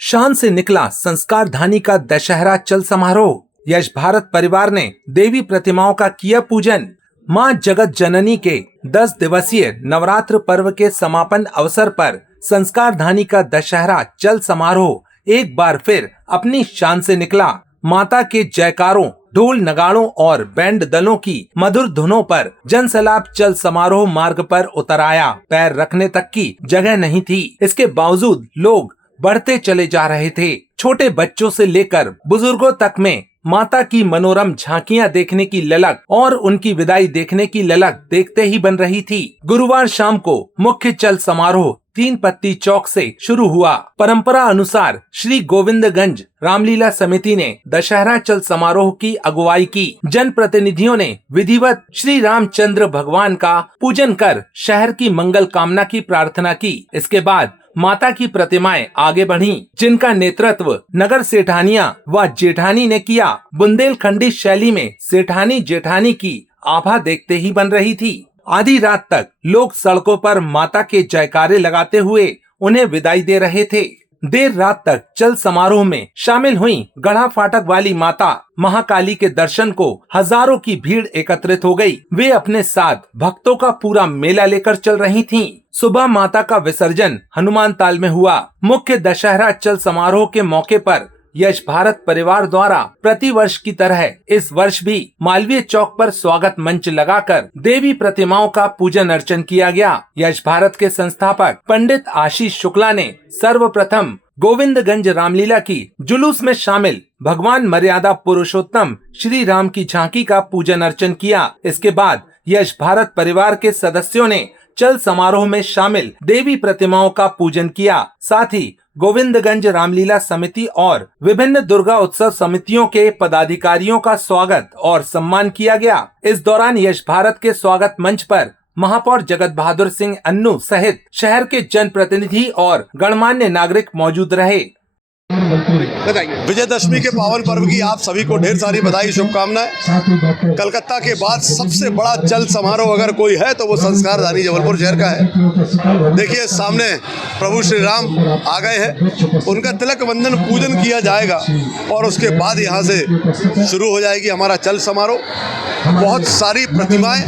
शान से निकला संस्कारधानी का दशहरा चल समारोह। यश भारत परिवार ने देवी प्रतिमाओं का किया पूजन। मां जगत जननी के 10 दिवसीय नवरात्र पर्व के समापन अवसर पर संस्कारधानी का दशहरा चल समारोह एक बार फिर अपनी शान से निकला। माता के जयकारों, ढोल नगाड़ों और बैंड दलों की मधुर धुनों पर जनसैलाब चल समारोह मार्ग पर उतर आया। पैर रखने तक की जगह नहीं थी। इसके बावजूद लोग बढ़ते चले जा रहे थे। छोटे बच्चों से लेकर बुजुर्गों तक में माता की मनोरम झांकियां देखने की ललक और उनकी विदाई देखने की ललक देखते ही बन रही थी। गुरुवार शाम को मुख्य चल समारोह 3 पत्ती चौक से शुरू हुआ। परंपरा अनुसार श्री गोविंदगंज रामलीला समिति ने दशहरा चल समारोह की अगुवाई की। जन प्रतिनिधियों ने विधिवत श्री रामचंद्र भगवान का पूजन कर शहर की मंगल कामना की प्रार्थना की। इसके बाद माता की प्रतिमाएं आगे बढ़ीं, जिनका नेतृत्व नगर सेठानिया व जेठानी ने किया। बुंदेलखंडी शैली में सेठानी जेठानी की आभा देखते ही बन रही थी। आधी रात तक लोग सड़कों पर माता के जयकारे लगाते हुए उन्हें विदाई दे रहे थे। देर रात तक चल समारोह में शामिल हुई गढ़ा फाटक वाली माता महाकाली के दर्शन को हजारों की भीड़ एकत्रित हो गई। वे अपने साथ भक्तों का पूरा मेला लेकर चल रही थीं। सुबह माता का विसर्जन हनुमान ताल में हुआ। मुख्य दशहरा चल समारोह के मौके पर यश भारत परिवार द्वारा प्रतिवर्ष की तरह इस वर्ष भी मालवीय चौक पर स्वागत मंच लगाकर देवी प्रतिमाओं का पूजन अर्चन किया गया। यश भारत के संस्थापक पंडित आशीष शुक्ला ने सर्वप्रथम गोविंदगंज रामलीला की जुलूस में शामिल भगवान मर्यादा पुरुषोत्तम श्री राम की झांकी का पूजन अर्चन किया। इसके बाद यश भारत परिवार के सदस्यों ने चल समारोह में शामिल देवी प्रतिमाओं का पूजन किया। साथ ही गोविंदगंज रामलीला समिति और विभिन्न दुर्गा उत्सव समितियों के पदाधिकारियों का स्वागत और सम्मान किया गया। इस दौरान यश भारत के स्वागत मंच पर महापौर जगत बहादुर सिंह अन्नू सहित शहर के जनप्रतिनिधि और गणमान्य नागरिक मौजूद रहे। विजयदशमी के पावन पर्व की आप सभी को ढेर सारी बधाई, शुभकामनाएं। कलकत्ता के बाद सबसे बड़ा चल समारोह अगर कोई है तो वो संस्कारधानी जबलपुर शहर का है। देखिए सामने प्रभु श्री राम आ गए हैं, उनका तिलक वंदन पूजन किया जाएगा और उसके बाद यहाँ से शुरू हो जाएगी हमारा चल समारोह। बहुत सारी प्रतिमाएं,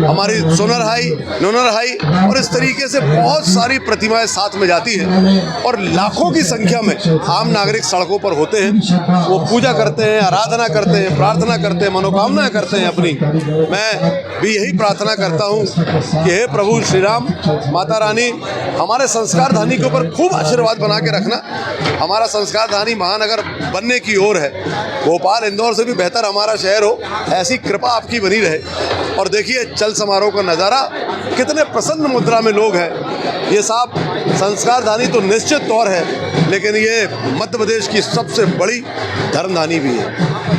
हमारी सोनरहाई, नोनरहाई और इस तरीके से बहुत सारी प्रतिमाएं साथ में जाती हैं और लाखों की संख्या में आम नागरिक सड़कों पर होते हैं। वो पूजा करते हैं, आराधना करते हैं, प्रार्थना करते हैं, मनोकामना करते हैं अपनी। मैं भी यही प्रार्थना करता हूँ कि हे प्रभु श्री राम, माता रानी हमारे संस्कारधानी के ऊपर खूब आशीर्वाद बना के रखना। हमारा संस्कारधानी महानगर बनने की ओर है। भोपाल, इंदौर से भी बेहतर हमारा शहर हो, ऐसी कृपा आपकी बनी रहे। और देखिए चल समारोह का नज़ारा, कितने प्रसन्न मुद्रा में लोग हैं। ये साहब संस्कारधानी तो निश्चित तौर है, लेकिन ये मध्य प्रदेश की सबसे बड़ी धर्मधानी भी है।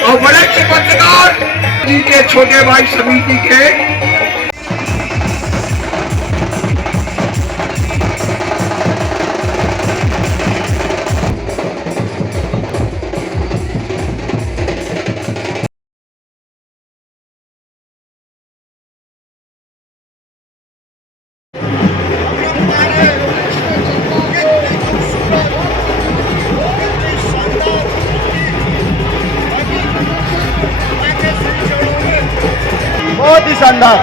और वरिष्ठ पत्रकार जी के छोटे भाई समिति के अंदर।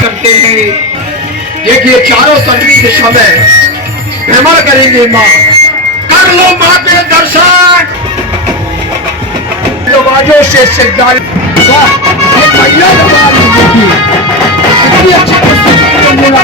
करते हैं, देखिए चारों तटवी दिशा में भ्रमण करेंगे माँ, कर लो माँ के दर्शन। आवाजों से सिद्धांत एक महिला दरबार में देखी, इतनी अच्छी प्रस्तुति बोला।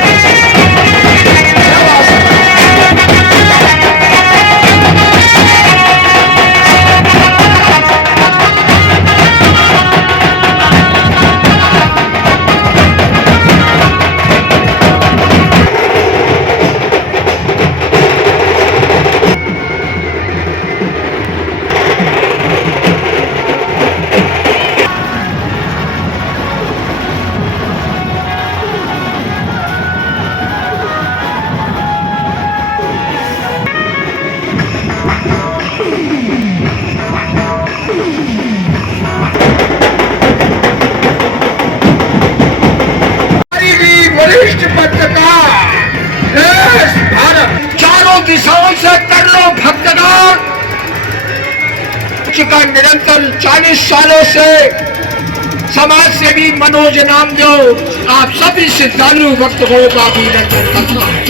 वरिष्ठ पत्रकार देश भारत चारों दिशाओं से कर लो भक्तगण का निरंतर 40 सालों से समाज सेवी मनोज नामदेव आप सभी श्रद्धालु भक्तों का अभिनंदन करता है।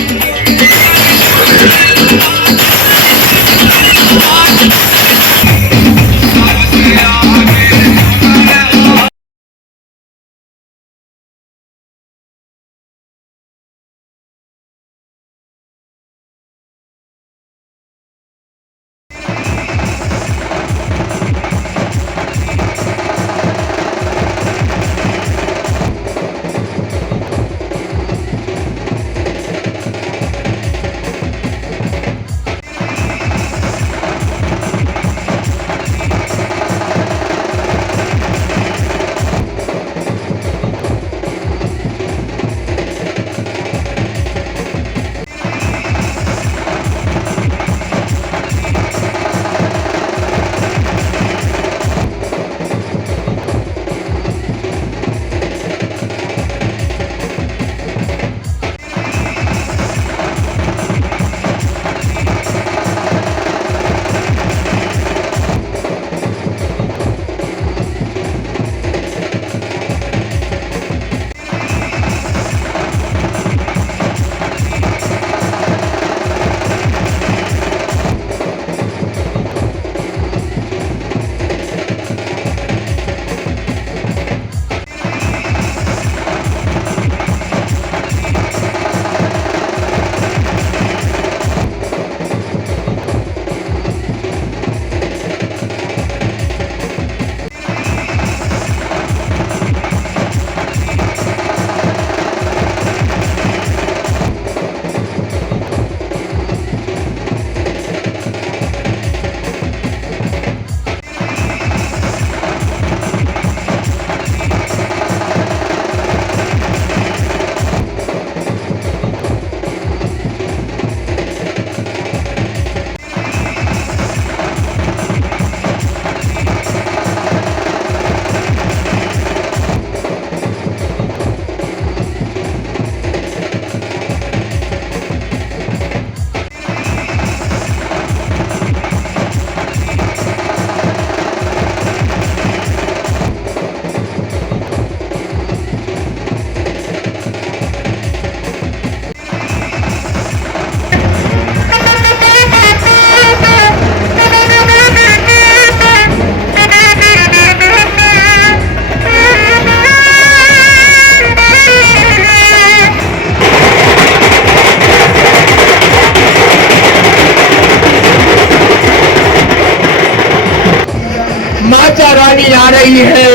माता रानी आ रही है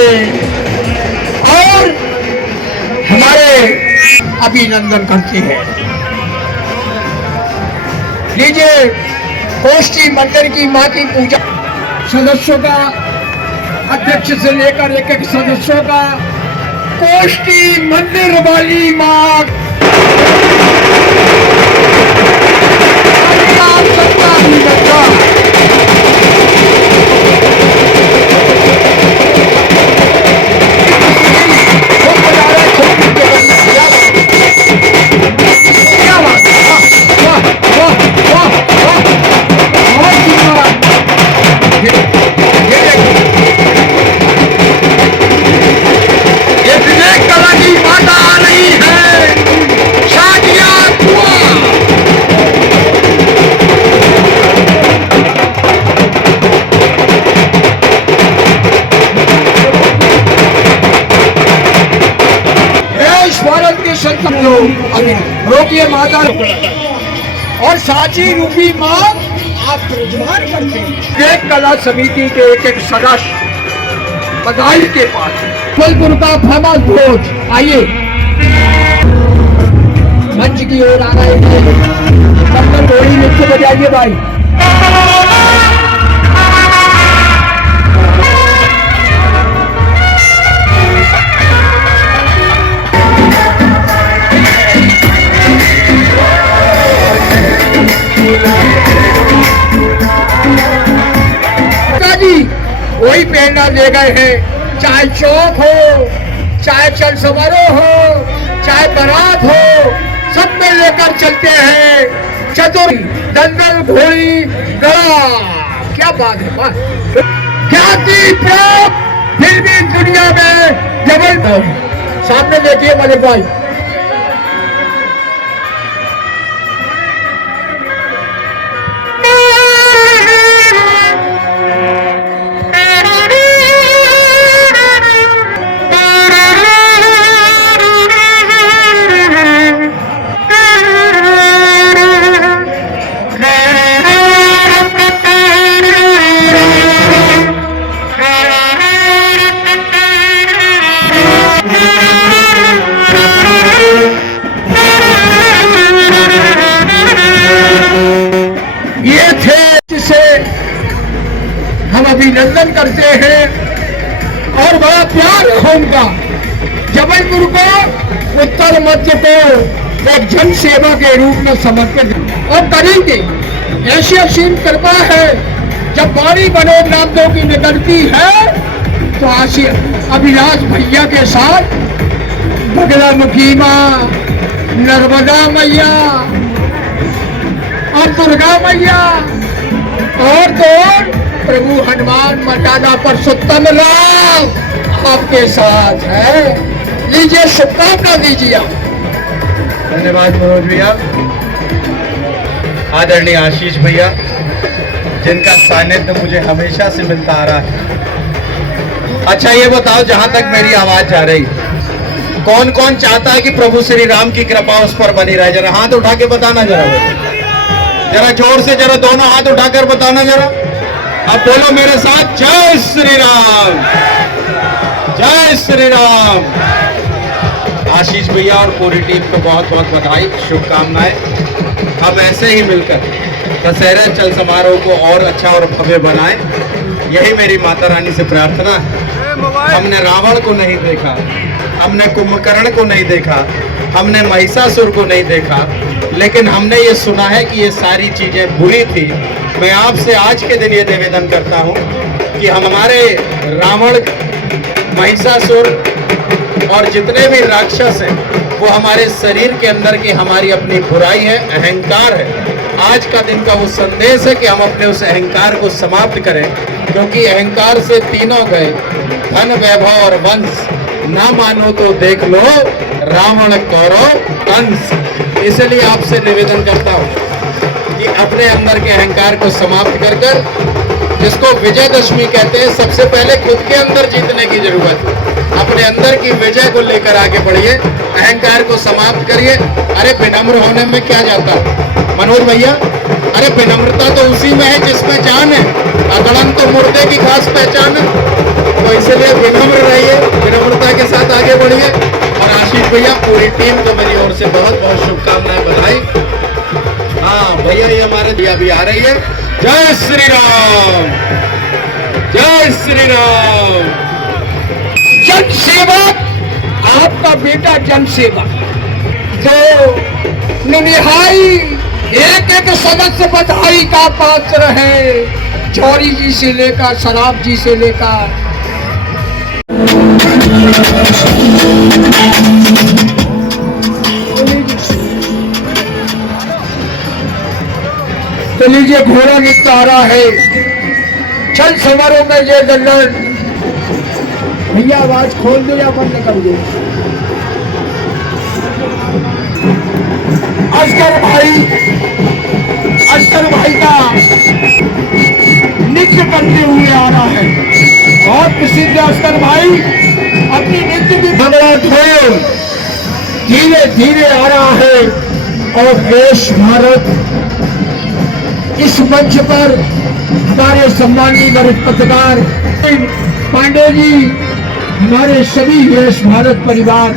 और हमारे अभिनंदन करती है। लीजिए कोष्ठी मंदिर की मां की पूजा सदस्यों का अध्यक्ष से लेकर एक एक सदस्यों का कोष्ठी मंदिर वाली मां दर्शन कर लो। अभी रोकिए माता और साची रूपी माँ आप विराजमान करते हैं। एक कला समिति के एक सदस्य बधाई के पास जबलपुर का फेमस भोज, आइए मंच की ओर आ रहे हैं। डॉक्टर घोड़ी नृत्य बजाइए भाई। वही प्रेरणा ले गए हैं, चाहे चौक हो, चाहे चल समारोह हो, चाहे बारात हो, सब में लेकर चलते हैं। चतुर दंगल घोड़ी गड़ा, क्या बात है, ख्याति प्राप्त फिर भी दुनिया में जबल। सामने देखिए मलिक भाई, हम अभिनंदन करते हैं और बड़ा प्यार है उनका। जबलपुर को, उत्तर मध्य को एक जन सेवा के रूप में समर्पित और करेंगे। ऐसी असीम कृपा है, जब वाणी मनोज नामदेव की निकलती है तो अभिलाष भैया के साथ बगलामुखी माँ, नर्मदा मैया और दुर्गा मैया और तो प्रभु हनुमान मर्यादा पुरुषोत्तम राम आपके साथ है। लीजिए, शुभकामना दीजिए। धन्यवाद मनोज भैया। आदरणीय आशीष भैया, जिनका सानिध्य मुझे हमेशा से मिलता आ रहा है। अच्छा ये बताओ, जहां तक मेरी आवाज जा रही, कौन कौन चाहता है कि प्रभु श्री राम की कृपा उस पर बनी रहे? जरा हाथ उठा के बताना, जरा जोर से, जरा दोनों हाथ उठाकर बताना जरा। अब बोलो मेरे साथ, जय श्री राम, जय श्री राम। आशीष भैया और पूरी टीम को बहुत बहुत बधाई, शुभकामनाएं। हम ऐसे ही मिलकर दशहरा चल समारोह को और अच्छा और भव्य बनाएं, यही मेरी माता रानी से प्रार्थना है। हमने रावण को नहीं देखा, हमने कुंभकर्ण को नहीं देखा, हमने महिषासुर को नहीं देखा, लेकिन हमने ये सुना है कि ये सारी चीजें बुरी थी। मैं आपसे आज के दिन ये निवेदन करता हूँ कि हमारे रावण, महिषासुर और जितने भी राक्षस हैं, वो हमारे शरीर के अंदर की हमारी अपनी बुराई है, अहंकार है। आज का दिन का वो संदेश है कि हम अपने उस अहंकार को समाप्त करें, क्योंकि अहंकार से तीनों गए, धन, वैभव और वंश। ना मानो तो देख लो रावण, कौरव, कंस। इसलिए आपसे निवेदन करता हूँ कि अपने अंदर के अहंकार को समाप्त कर कर, जिसको विजयदशमी कहते हैं, सबसे पहले खुद के अंदर जीतने की जरूरत है। अपने अंदर की विजय को लेकर आगे बढ़िए, अहंकार को समाप्त करिए। अरे विनम्र होने में क्या जाता है मनोज भैया? अरे विनम्रता तो उसी में है जिसमें जान है, अगड़न तो मुर्दे की खास पहचान है। तो इसलिए विनम्र रहिए, विनम्रता के साथ आगे बढ़िए। और आशीष भैया, पूरी टीम को मेरी ओर से बहुत बहुत शुभकामनाएं, बधाई। हाँ भैया, ये हमारे दिया भी आ रही है। जय श्री राम, जय श्री राम। जन सेवक, आपका बेटा जन सेवक, जो निहाई एक एक सदस्य बधाई का पात्र है, चौरी जी से लेकर शराब जी से लेकर। तो लीजिए, घोड़ा नृत्य आ रहा है। चल समारोह में ये दल्लन भैया, आवाज खोल दो या बंद कर दो। अस्कर भाई का नृत्य करते हुए आ रहा है। बहुत प्रसिद्ध अस्कर भाई अपनी नृत्य की भगवान ढोल धीरे धीरे आ रहा है और देश भारत इस मंच पर हमारे सम्मानीय वरिष्ठ पत्रकार पांडे जी, हमारे सभी यश भारत परिवार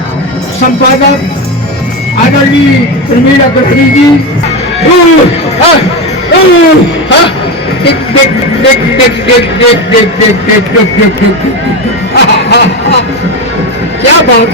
संपादक आदरणीय प्रमीला कटरी जी, क्या बात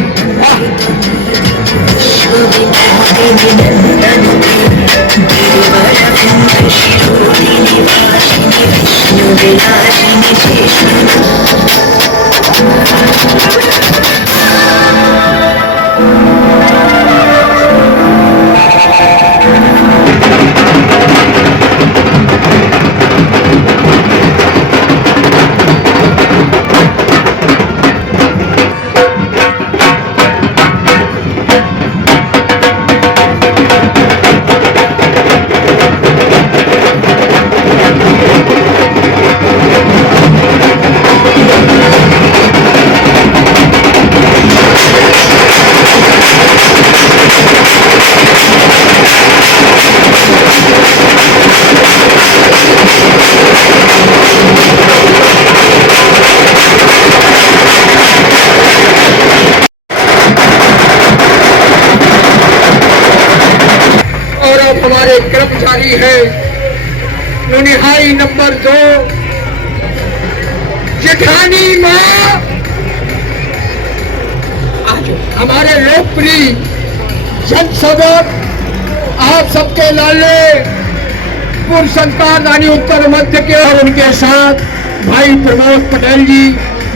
हमारे कर्मचारी है नुनिहाई नंबर 2 जेठानी माँ, हमारे लोकप्रिय जनसेवक आप सबके लाले पूर्व संस्कार दानी उत्तर मध्य के, और उनके साथ भाई प्रमोद पटेल जी,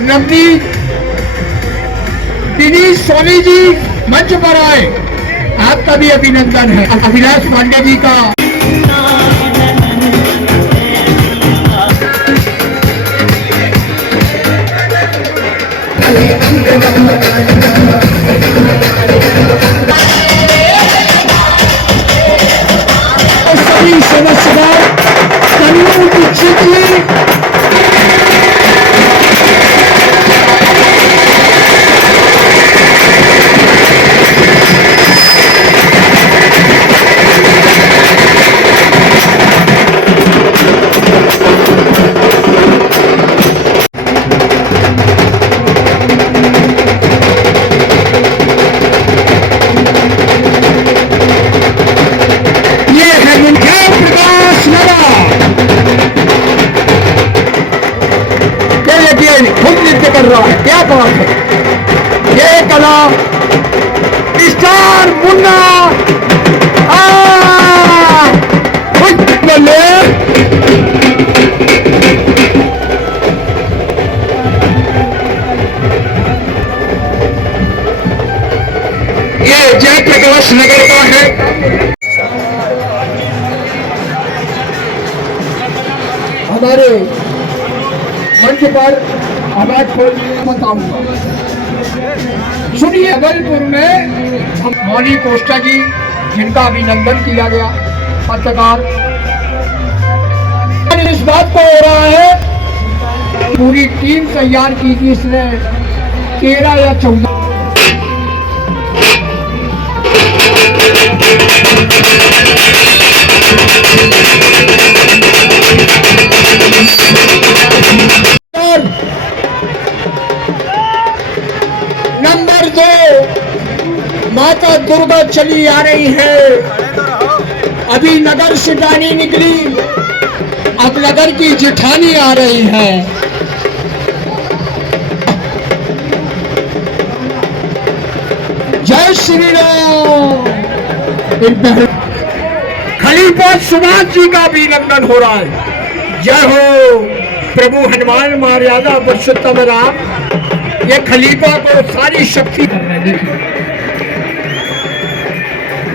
नवनीत दिनेश स्वामी जी मंच पर आए, आपका भी अभिनंदन है। अभिलाष पांडे जी का सभी सदस्य कानून की क्षेत्र कर रहा है, क्या बात है, ये कला स्टार मुन्ना ये जयप्रकाश नगर का है। हमारे मंच पर आवाज खोल बताऊंगा। सुनिए, जबलपुर में हम मौनी कोष्टा जी, जिनका अभिनंदन किया गया, पत्रकार, इस बात को हो रहा है, पूरी टीम तैयार की थी इसने 13 या 14 नंबर 2 माता दुर्गा चली आ रही है। अभी नगर से रानी निकली, अब नगर की जेठानी आ रही है। जय श्री राम। खलीफा सुभाष जी का भी अभिनंदन हो रहा है। जय हो प्रभु हनुमान मर्यादा पुरुषोत्तम राम। ये खलीफा को सारी शक्ति,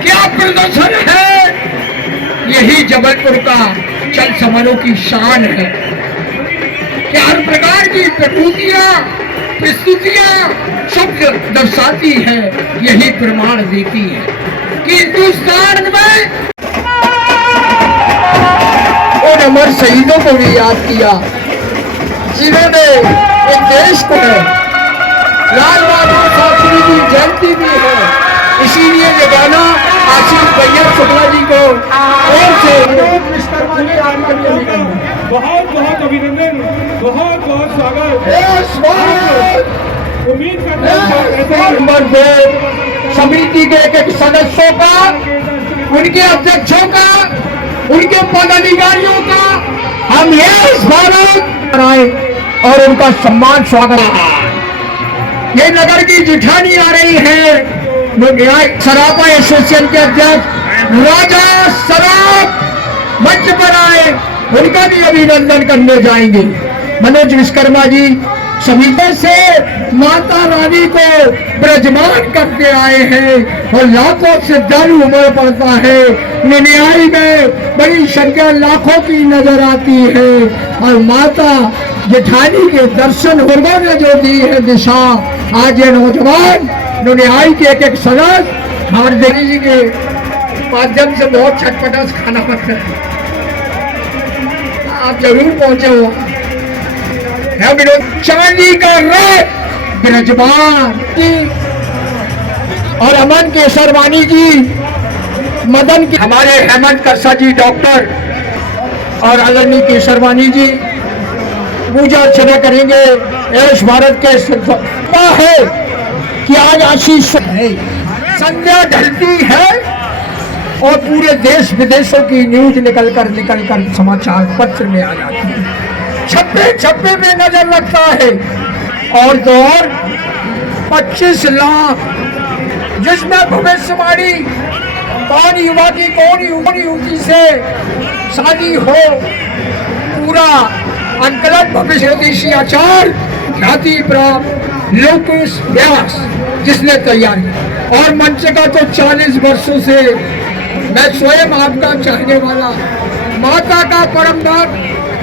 क्या प्रदर्शन है, यही जबलपुर का चल समारोह की शान है। क्या हर प्रकार की प्रस्तुतियां सब दर्शाती है, यही प्रमाण देती है कि हिंदुस्तान में उन अमर शहीदों को भी याद किया जिन्होंने एक देश को, लाल बहादुर शास्त्री की जयंती भी है, इसीलिए ये गाना आशीष भैया शुक्ला जी को और से विश्वकर्मा जी आपके लिए निकलना। बहुत बहुत अभिनंदन, बहुत बहुत स्वागत। इस बार उम्मीद करते हैं नंबर 2 समिति के एक सदस्यों का, उनके अध्यक्षों का, उनके पदाधिकारियों का हम यस भारत बनाए और उनका सम्मान स्वागत। ये नगर की जिठानी आ रही है सरापा एसोसिएशन के अध्यक्ष राजा सराप मंच पर आए, उनका भी अभिनंदन करने जाएंगे। मनोज विश्वकर्मा जी समिति से माता रानी को ब्रजमान करके आए हैं और लाखों श्रद्धालु उमड़ पड़ता है। निन्याई में बड़ी संख्या लाखों की नजर आती है और माता जेठानी के दर्शन वर्गों ने जो दी है दिशा, आज ये नौजवान नुनियाई के एक सदस्य हमारे देवी जी के माध्यम से बहुत छटपटा खाना पड़ता है, आप जरूर पहुंचे हो। चांदी का रथ ब्रजमान और अमन केसरवानी जी, मदन के हमारे हेमंत करसा जी डॉक्टर और आदरणीय केसरवानी जी पूजा अर्चना करेंगे। यश भारत के है कि आज आशीष संध्या ढलती है और पूरे देश विदेशों की न्यूज निकलकर समाचार पत्र में आ जाती है, छप्पे में नजर रखता है। और तो और 25 लाख जिसमें भविष्यवाणी कौन युवा की कौन युवती से शादी हो, पूरा अंकलन भविष्य आचार ख्याति प्राप्त लोकेश व्यास जिसने तैयार किया। और मंच का तो 40 वर्षों से मैं स्वयं आपका चाहने वाला, माता का परम भक्त,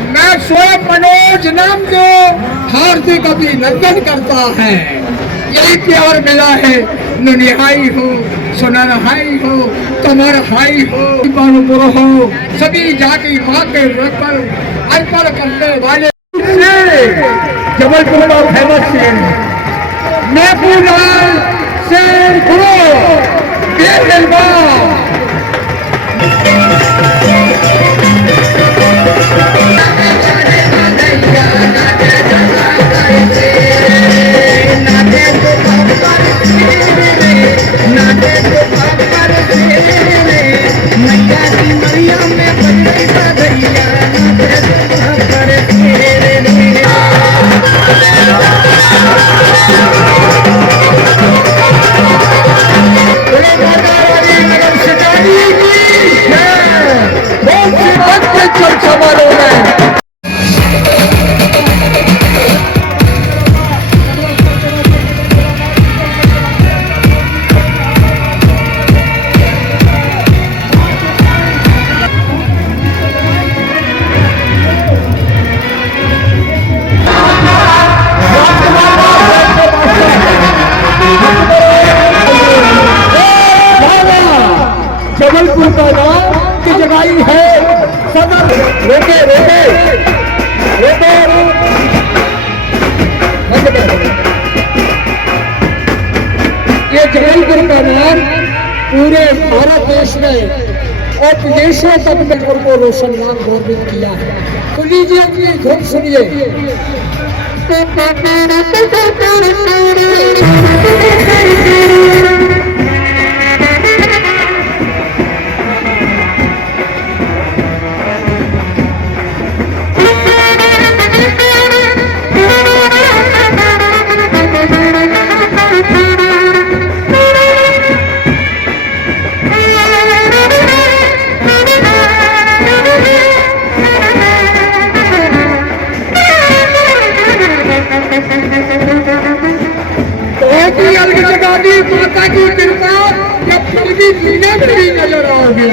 मैं स्वयं मनोज नाम को हार्दिक अभिनंदन करता है। यही प्यार मिला है, नुनिहाई हो, सुनरहाई हो, कमरहाई हो, हो, सभी जाति माँ के अर्पण करने वाले जबलपुर का फेमस शेर महबूलाल शेर जबलपुर का नाम की जगह है सदर। रोके ये जबलपुर का नाम पूरे भारत देश में और विदेशों तक जबलपुर को रोशन नाम गौरवित किया है। तो लीजिए अपनी धुन सुनिए। माता की कृपा या पूरी दुनिया में भी नजर आओगे।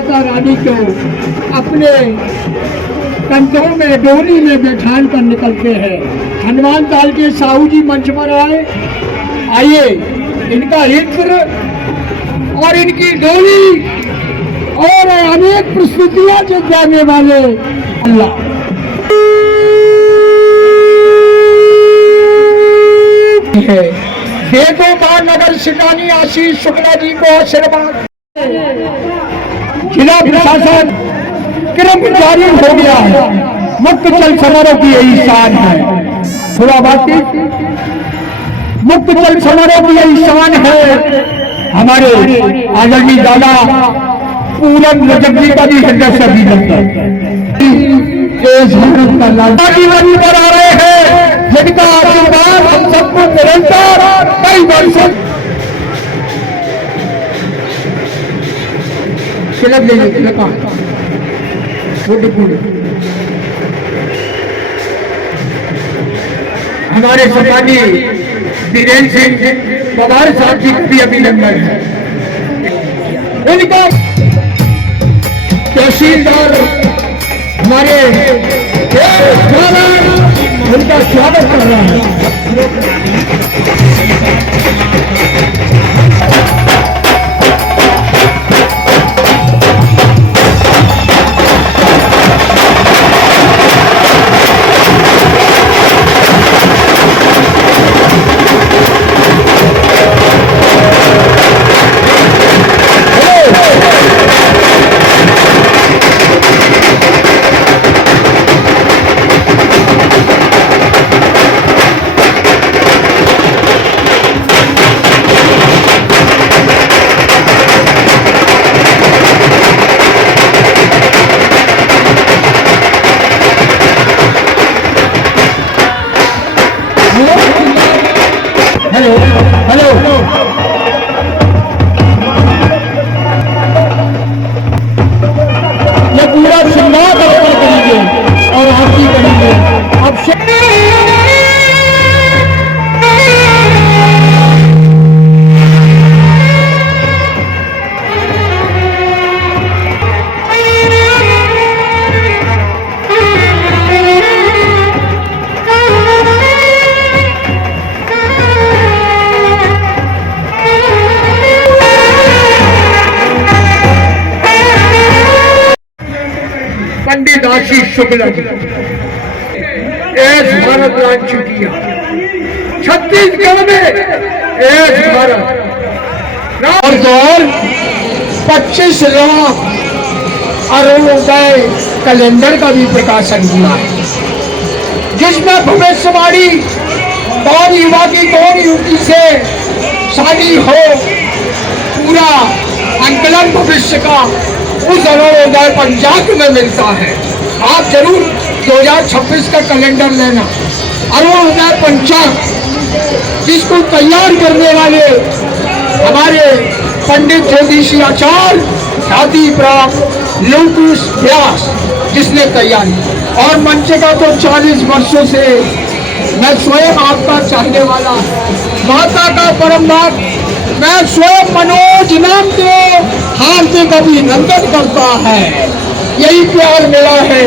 माता रानी को अपने कंधों में डोली में बैठान कर निकलते हैं। हनुमान ताल के साहू जी मंच पर आइए, इनका इत्र और इनकी डोली और अनेक प्रस्तुतियां जो जाने वाले अल्लाह है। वेदों का नगर शिकानी आशीष शुक्ला जी को आशीर्वाद। जिला प्रशासन कर्मचारी हो गया है। मुक्त जल समारोह की यही शान है। थोड़ा बात मुक्त जल समारोह की यही शान है। हमारे आदरणीय दादा पूरन रजक जी का भी हृदय से अभिनंदन। इस भारत का लाल जीवन पर आ रहे हैं, जिनका आशीर्वाद हम सबको निरंतर कई वर्षों तिलक ले तिलक हमारे सम्मानीय वीरेंद्र सिंह पवार साहब जी को भी अभिनंदन है। उनका तहसीलदार हमारे उनका स्वागत कर रहा है। हेलो हेलो ये पूरा संवाद आपका करेंगे और आरती करेंगे। अब पंडित आशीष शुक्ला जी एस भारत लॉन्च किया। छत्तीसगढ़ में एस भारत और 25 लाख अरब रुपए कैलेंडर का भी प्रकाशन किया है, जिसमें भविष्यवाणी कौन युवा की कौन युवती से शादी हो, पूरा अंकलन भविष्य का उस अरुणोदय पंचांग में मिलता है। आप जरूर 2026 का कैलेंडर लेना। अरुणोदय पंचांग जिसको तैयार करने वाले हमारे पंडित ज्योतिषी आचार्य ख्याति प्राप्त लंकुश व्यास जिसने तैयार किया, और मंच का तो 40 वर्षों से मैं स्वयं आपका चाहने वाला माता का परम भक्त, मैं स्वयं मनोज नाम के हार्दिक अभिनंदन करता है। यही प्यार मिला है